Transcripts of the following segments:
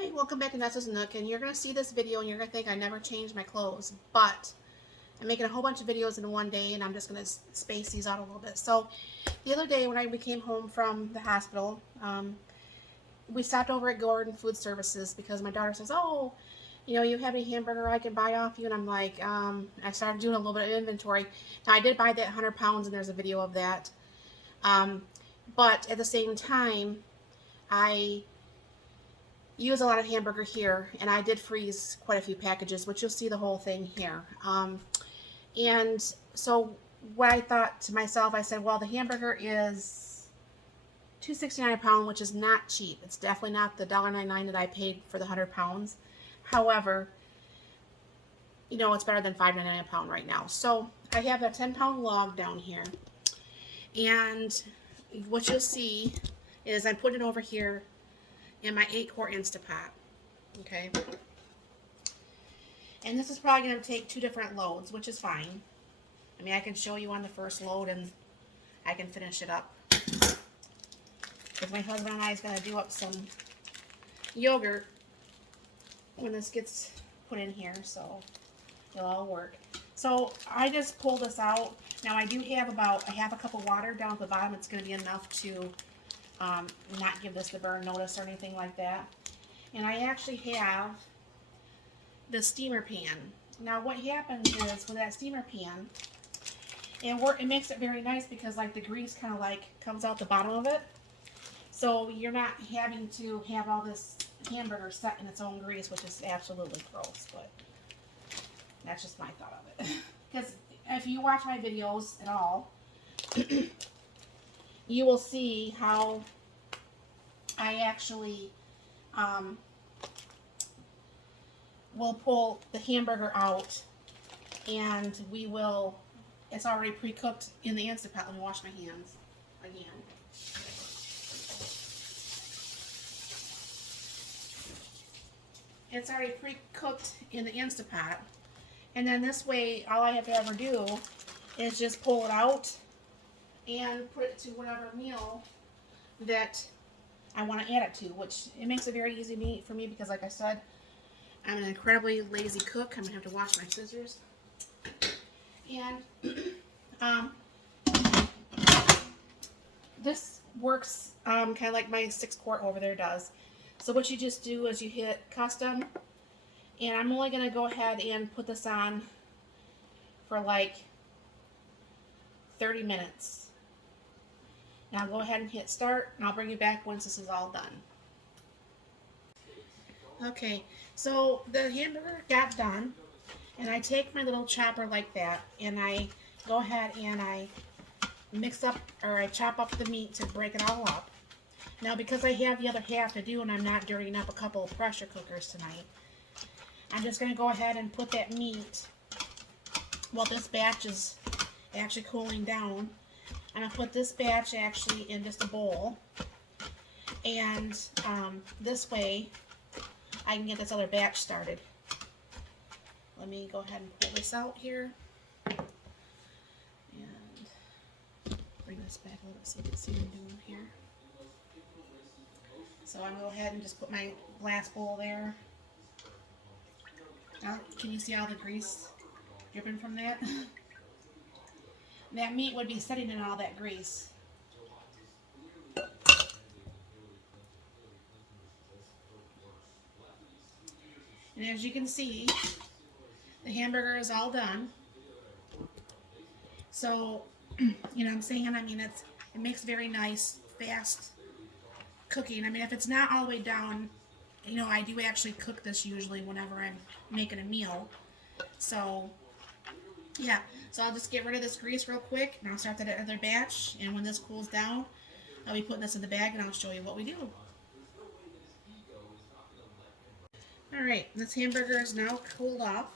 Hi, welcome back to Nessa's Nook, and you're going to see this video and you're going to think I never changed my clothes, but I'm making a whole bunch of videos in one day and I'm just going to space these out a little bit. So the other day when we came home from the hospital, we stopped over at Gordon Food Services because my daughter says, oh, you have a hamburger I can buy off you, and I'm like, I started doing a little bit of inventory. Now I did buy that 100 pounds and there's a video of that, but at the same time, I use a lot of hamburger here, and I did freeze quite a few packages, which you'll see the whole thing here. And so what I thought to myself, I said, well, the hamburger is $2.69 a pound, which is not cheap. It's definitely not the $1.99 that I paid for the 100 pounds. However, it's better than $5.99 a pound right now. So I have a 10-pound log down here, and what you'll see is I'm putting it over here in my 8-quart Instapot. Okay. And this is probably going to take 2 different loads, which is fine. I mean, I can show you on the first load and I can finish it up. Because my husband and I is going to do up some yogurt when this gets put in here, so it'll all work. So I just pulled this out. Now I do have about a half a cup of water down at the bottom. It's going to be enough to not give this the burn notice or anything like that. And I actually have the steamer pan. Now what happens is with that steamer pan, it makes it very nice because like the grease kind of like comes out the bottom of it. So you're not having to have all this hamburger set in its own grease, which is absolutely gross, but that's just my thought of it. Because if you watch my videos at all, you will see how I actually will pull the hamburger out, and it's already pre-cooked in the Instapot. Let me wash my hands again. It's already pre-cooked in the Instapot, and then this way all I have to ever do is just pull it out and put it to whatever meal that I want to add it to, which it makes it very easy for me because, like I said, I'm an incredibly lazy cook. I'm going to have to wash my scissors. And this works kind of like my 6-quart over there does. So what you just do is you hit custom, and I'm only going to go ahead and put this on for like 30 minutes. Now go ahead and hit start, and I'll bring you back once this is all done. Okay, so the hamburger got done, and I take my little chopper like that, and I go ahead and I chop up the meat to break it all up. Now because I have the other half to do and I'm not dirtying up a couple of pressure cookers tonight, I'm just going to go ahead and put that meat, while this batch is actually cooling down, I'm going to put this batch actually in just a bowl, and this way I can get this other batch started. Let me go ahead and pull this out here and bring this back a little bit so you can see what I'm doing here. So I'm going to go ahead and just put my glass bowl there. Now, can you see all the grease dripping from that? That meat would be sitting in all that grease. And as you can see, the hamburger is all done. So, what I'm saying? I mean, it makes very nice, fast cooking. I mean, if it's not all the way down, I do actually cook this usually whenever I'm making a meal. So, yeah. So I'll just get rid of this grease real quick, and I'll start that other batch. And when this cools down, I'll be putting this in the bag, and I'll show you what we do. Alright, this hamburger is now cooled off.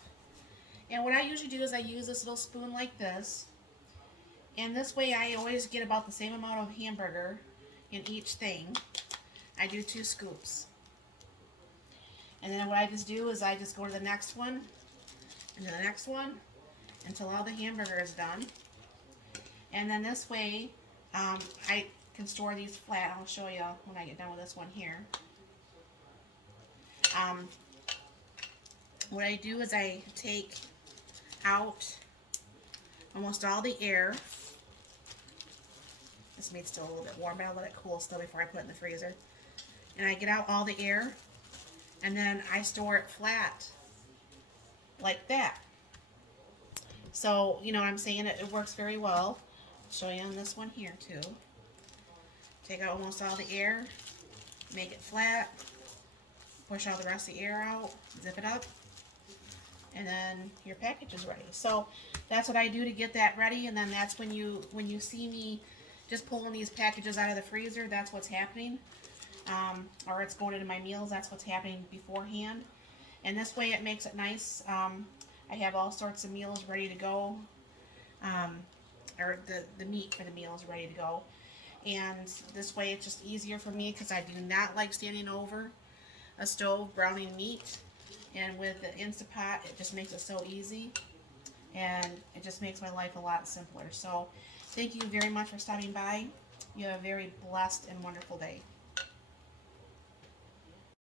And what I usually do is I use this little spoon like this. And this way I always get about the same amount of hamburger in each thing. I do 2 scoops. And then what I just do is I just go to the next one, and the next one, until all the hamburger is done. And then this way, I can store these flat. I'll show you when I get done with this one here. What I do is I take out almost all the air. This meat's still a little bit warm, but I'll let it cool still before I put it in the freezer. And I get out all the air, and then I store it flat, like that. So, you know what I'm saying? It works very well. I'll show you on this one here, too. Take out almost all the air, make it flat, push all the rest of the air out, zip it up, and then your package is ready. So that's what I do to get that ready, and then that's when you see me just pulling these packages out of the freezer, that's what's happening. Or it's going into my meals, that's what's happening beforehand. And this way it makes it nice. I have all sorts of meals ready to go, or the meat for the meals ready to go. And this way it's just easier for me because I do not like standing over a stove browning meat. And with the Instant Pot, it just makes it so easy. And it just makes my life a lot simpler. So thank you very much for stopping by. You have a very blessed and wonderful day.